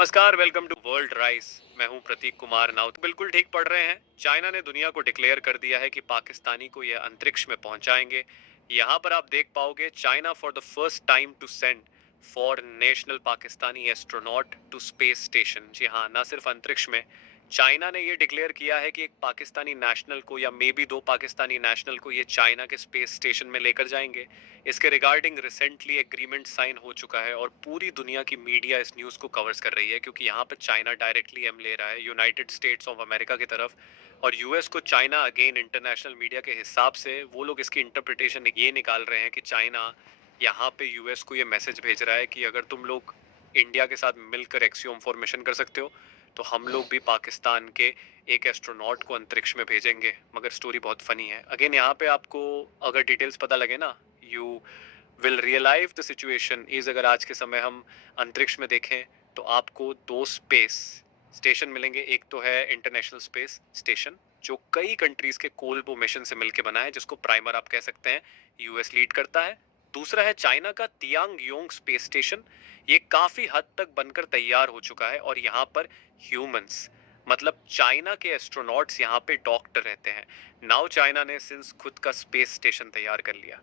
नमस्कार, welcome to world rice. मैं हूं प्रतीक कुमार नाउत। बिल्कुल ठीक पढ़ रहे हैं। चाइना ने दुनिया को डिक्लेयर कर दिया है कि पाकिस्तानी को यह अंतरिक्ष में पहुंचाएंगे। यहां पर आप देख पाओगे, China for the first time to send for national Pakistani astronaut to space station. जी हाँ, ना सिर्फ अंतरिक्ष में, चाइना ने ये डिक्लेयर किया है कि एक पाकिस्तानी नेशनल को या मे बी दो पाकिस्तानी नेशनल को ये चाइना के स्पेस स्टेशन में लेकर जाएंगे। इसके रिगार्डिंग रिसेंटली एग्रीमेंट साइन हो चुका है और पूरी दुनिया की मीडिया इस न्यूज़ को कवर्स कर रही है, क्योंकि यहाँ पर चाइना डायरेक्टली एम ले रहा है यूनाइटेड स्टेट्स ऑफ अमेरिका की तरफ, और यूएस को चाइना अगेन इंटरनेशनल मीडिया के हिसाब से वो लोग इसकी इंटरप्रिटेशन ये निकाल रहे हैं कि चाइना यहाँ पे यूएस को ये मैसेज भेज रहा है कि अगर तुम लोग इंडिया के साथ मिलकर एक्सियोम फॉर्मेशन कर सकते हो तो हम लोग भी पाकिस्तान के एक एस्ट्रोनॉट को अंतरिक्ष में भेजेंगे। मगर स्टोरी बहुत फनी है। अगेन यहाँ पे आपको अगर डिटेल्स पता लगे ना, you will realise the situation is, अगर आज के समय हम अंतरिक्ष में देखें तो आपको दो स्पेस स्टेशन मिलेंगे। एक तो है इंटरनेशनल स्पेस स्टेशन जो कई कंट्रीज के कोलबो मिशन से मिलकर बना है, जिसको प्राइमर आप कह सकते हैं, यूएस लीड करता है। दूसरा है चाइना का तियांग योंग स्पेस स्टेशन। ये काफी हद तक बनकर तैयार हो चुका है और यहाँ पर ह्यूमंस, मतलब चाइना के एस्ट्रोनॉट्स यहाँ पे डॉक्टर रहते हैं। नाउ चाइना ने सिंस खुद का स्पेस स्टेशन तैयार कर लिया।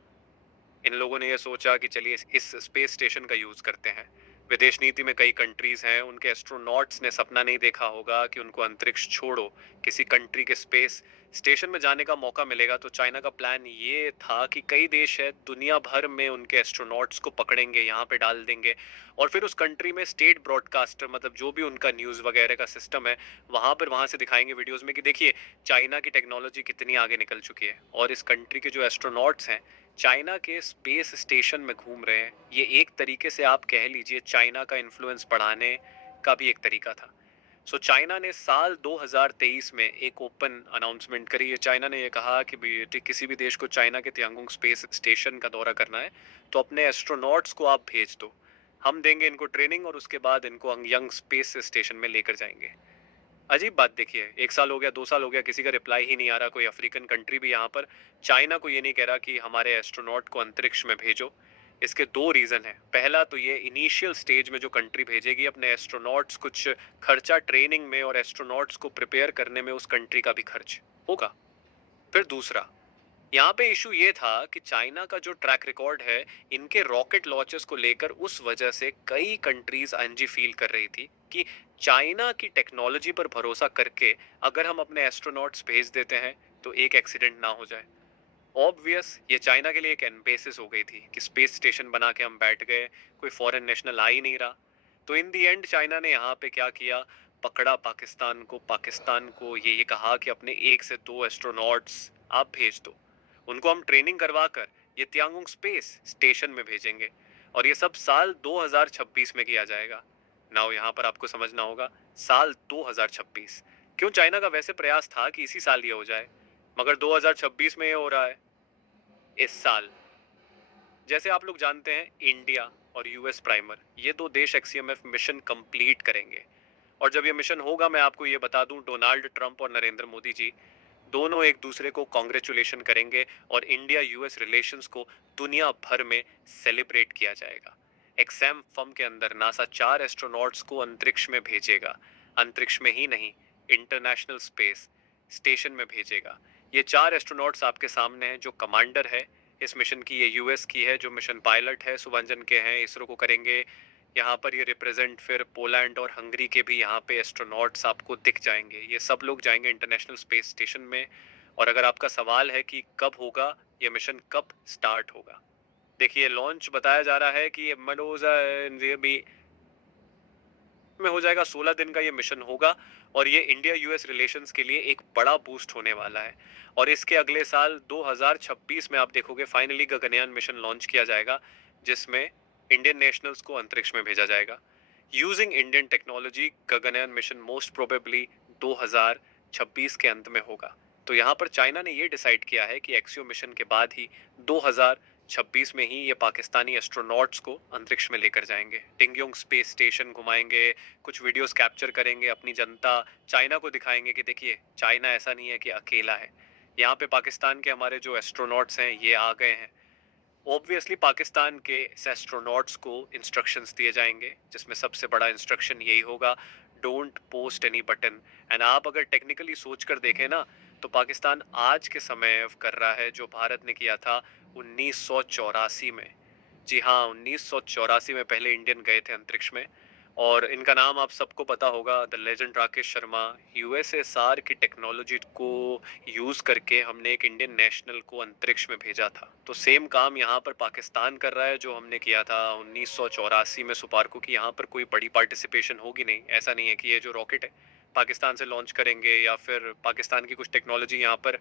इन लोगों ने ये सोचा कि चलिए इस स्पेस स्टेशन का यूज करते हैं। विदेश नीति में कई कंट्रीज हैं, उनके एस्ट्रोनॉट्स ने सपना नहीं देखा होगा कि उनको अंतरिक्ष छोड़ो किसी कंट्री के स्पेस स्टेशन में जाने का मौका मिलेगा। तो चाइना का प्लान ये था कि कई देश है दुनिया भर में उनके एस्ट्रोनॉट्स को पकड़ेंगे, यहाँ पे डाल देंगे और फिर उस कंट्री में स्टेट ब्रॉडकास्टर, मतलब जो भी उनका न्यूज़ वगैरह का सिस्टम है, वहां से दिखाएंगे वीडियोस में कि देखिए चाइना की टेक्नोलॉजी कितनी आगे निकल चुकी है और इस कंट्री के जो एस्ट्रोनॉट्स हैं चाइना के स्पेस स्टेशन में घूम रहे हैं। ये एक तरीके से आप कह लीजिए चाइना का इन्फ्लुएंस बढ़ाने का भी एक तरीका था। सो चाइना ने साल 2023 में एक ओपन अनाउंसमेंट करी है। चाइना ने ये कहा कि किसी भी देश को चाइना के तियांगोंग स्पेस स्टेशन का दौरा करना है तो अपने एस्ट्रोनॉट्स को आप भेज दो, हम देंगे इनको ट्रेनिंग और उसके बाद इनको यंग स्पेस स्टेशन में लेकर जाएंगे। अजीब बात देखिए, एक साल हो गया, 2 साल हो गया, किसी का रिप्लाई ही नहीं आ रहा। कोई अफ्रीकन कंट्री भी यहाँ पर चाइना को ये नहीं कह रहा कि हमारे एस्ट्रोनॉट को अंतरिक्ष में भेजो। इसके दो रीजन है। पहला तो ये, इनिशियल स्टेज में जो कंट्री भेजेगी अपने एस्ट्रोनॉट्स, कुछ खर्चा ट्रेनिंग में और एस्ट्रोनॉट्स को प्रिपेयर करने में उस कंट्री का भी खर्च होगा। फिर दूसरा, यहाँ पे इशू ये था कि चाइना का जो ट्रैक रिकॉर्ड है इनके रॉकेट लॉन्चेस को लेकर, उस वजह से कई कंट्रीज अनजी फील कर रही थी कि चाइना की टेक्नोलॉजी पर भरोसा करके अगर हम अपने एस्ट्रोनॉट्स भेज देते हैं तो एक एक्सीडेंट ना हो जाए। ऑब्वियस ये चाइना के लिए एक एम्बेसिस हो गई थी कि स्पेस स्टेशन बना के हम बैठ गए, कोई फॉरेन नेशनल आ ही नहीं रहा। तो इन दी एंड चाइना ने यहाँ पे क्या किया, पकड़ा पाकिस्तान को ये कहा कि अपने 1 से 2 एस्ट्रोनॉट्स आप भेज दो, उनको हम ट्रेनिंग करवा कर ये तियांगोंग स्पेस स्टेशन में भेजेंगे और ये सब साल 2026 में किया जाएगा। नाउ यहाँ पर आपको समझना होगा, साल 2026 क्यों? चाइना का वैसे प्रयास था कि इसी साल ये हो जाए, मगर 2026 में ये हो रहा है, इस साल। जैसे आप लोग जानते हैं, इंडिया और यूएस प्राइमर, ये दो देश एक्सीएमएफ मिशन कंप्लीट करेंगे और जब ये मिशन होगा, मैं आपको ये बता दूं, डोनाल्ड ट्रंप और नरेंद्र मोदी जी दोनों एक दूसरे को कॉन्ग्रेचुलेशन करेंगे और इंडिया यूएस रिलेशंस को दुनिया भर में सेलिब्रेट किया जाएगा। एक्सएम फर्म के अंदर नासा 4 एस्ट्रोनॉट्स को अंतरिक्ष में भेजेगा। अंतरिक्ष में ही नहीं, इंटरनेशनल स्पेस स्टेशन में भेजेगा। ये 4 एस्ट्रोनॉट्स आपके सामने हैं। जो कमांडर है इस मिशन की, ये यूएस की है। जो मिशन पायलट है सुवंजन के हैं, इसरो को करेंगे। यहाँ पर ये रिप्रेजेंट फिर पोलैंड और हंगरी के भी यहाँ पे एस्ट्रोनॉट्स आपको दिख जाएंगे। ये सब लोग जाएंगे इंटरनेशनल स्पेस स्टेशन में। और अगर आपका सवाल है कि कब होगा ये मिशन, कब स्टार्ट होगा, देखिए लॉन्च बताया जा रहा है कि में हो जाएगा। 16 दिन का ये मिशन होगा और ये इंडिया यूएस रिलेशंस के लिए एक बड़ा बूस्ट होने वाला है। और इसके अगले साल 2026 में आप देखोगे फाइनली गगनयान मिशन लॉन्च किया जाएगा, जिसमें इंडियन नेशनल्स को अंतरिक्ष में भेजा जाएगा using Indian technology. Gaganyaan mission most probably 2026 के अंत में होगा। तो यहाँ पर चाइना ने ये डिसाइड किया है कि एक्सियो मिशन के बाद ही 2026 में ही ये पाकिस्तानी एस्ट्रोनॉट्स को अंतरिक्ष में लेकर जाएंगे। टिंगयोंग स्पेस स्टेशन घुमाएंगे, कुछ वीडियोस कैप्चर करेंगे, अपनी जनता चाइना को दिखाएंगे कि देखिए चाइना ऐसा नहीं है कि अकेला है, यहाँ पे पाकिस्तान के हमारे जो एस्ट्रोनॉट्स हैं ये आ गए हैं। ऑब्वियसली पाकिस्तान के एस्ट्रोनॉट्स को इंस्ट्रक्शंस दिए जाएंगे, जिसमें सबसे बड़ा इंस्ट्रक्शन यही होगा, don't post any button. And आप अगर टेक्निकली सोच कर देखें ना, तो पाकिस्तान आज के समय कर रहा है जो भारत ने किया था 1984 में। जी हाँ, 1984 में पहले इंडियन गए थे अंतरिक्ष में। और इनका नाम आप सबको पता होगा, the legend Rakesh Sharma. USSR की टेक्नोलॉजी को यूज करके हमने एक इंडियन नेशनल को अंतरिक्ष में भेजा था। तो सेम काम यहाँ पर पाकिस्तान कर रहा है जो हमने किया था 1984 में सुपार्कू की। यहाँ पर कोई बड़ी पार्टिसिपेशन होगी नहीं। ऐसा नहीं है कि ये जो रॉकेट है पाकिस्तान से लॉन्च करेंगे या फिर पाकिस्तान की कुछ टेक्नोलॉजी यहाँ पर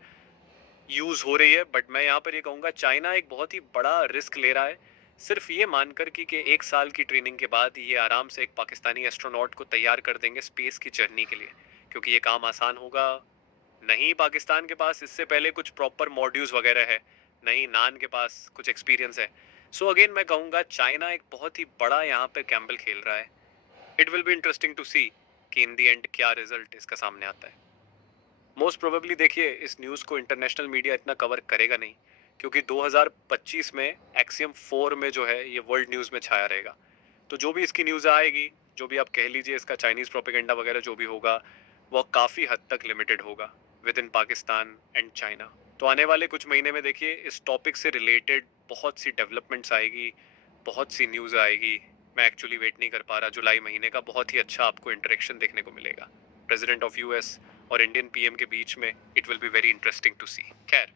यूज हो रही है। बट मैं यहाँ पर ये कहूँगा, चाइना एक बहुत ही बड़ा रिस्क ले रहा है, सिर्फ ये मानकर कि 1 साल की ट्रेनिंग के बाद ये आराम से एक पाकिस्तानी एस्ट्रोनॉट को तैयार कर देंगे स्पेस की जर्नी के लिए। क्योंकि ये काम आसान होगा नहीं, पाकिस्तान के पास इससे पहले कुछ प्रॉपर मॉड्यूल्स वगैरह है नहीं, नान के पास कुछ एक्सपीरियंस है। सो अगेन मैं कहूँगा चाइना एक बहुत ही बड़ा यहाँ पे गैम्बल खेल रहा है। It will be interesting to see कि इन दी एंड क्या रिजल्ट इसका सामने आता है। मोस्ट प्रोबेबली देखिए, इस न्यूज़ को इंटरनेशनल मीडिया इतना कवर करेगा नहीं, क्योंकि 2025 में एक्सियम 4 में जो है ये वर्ल्ड न्यूज़ में छाया रहेगा। तो जो भी इसकी न्यूज़ आएगी, जो भी आप कह लीजिए इसका चाइनीज़ प्रोपेगेंडा वगैरह जो भी होगा, वो काफ़ी हद तक लिमिटेड होगा with in Pakistan and China. तो आने वाले कुछ महीने में देखिए इस टॉपिक से रिलेटेड बहुत सी डेवलपमेंट्स आएगी, बहुत सी न्यूज़ आएगी। मैं एक्चुअली वेट नहीं कर पा रहा, जुलाई महीने का बहुत ही अच्छा आपको इंटरेक्शन देखने को मिलेगा प्रेसिडेंट ऑफ यूएस और इंडियन पीएम के बीच में। It will be very interesting to see. खैर,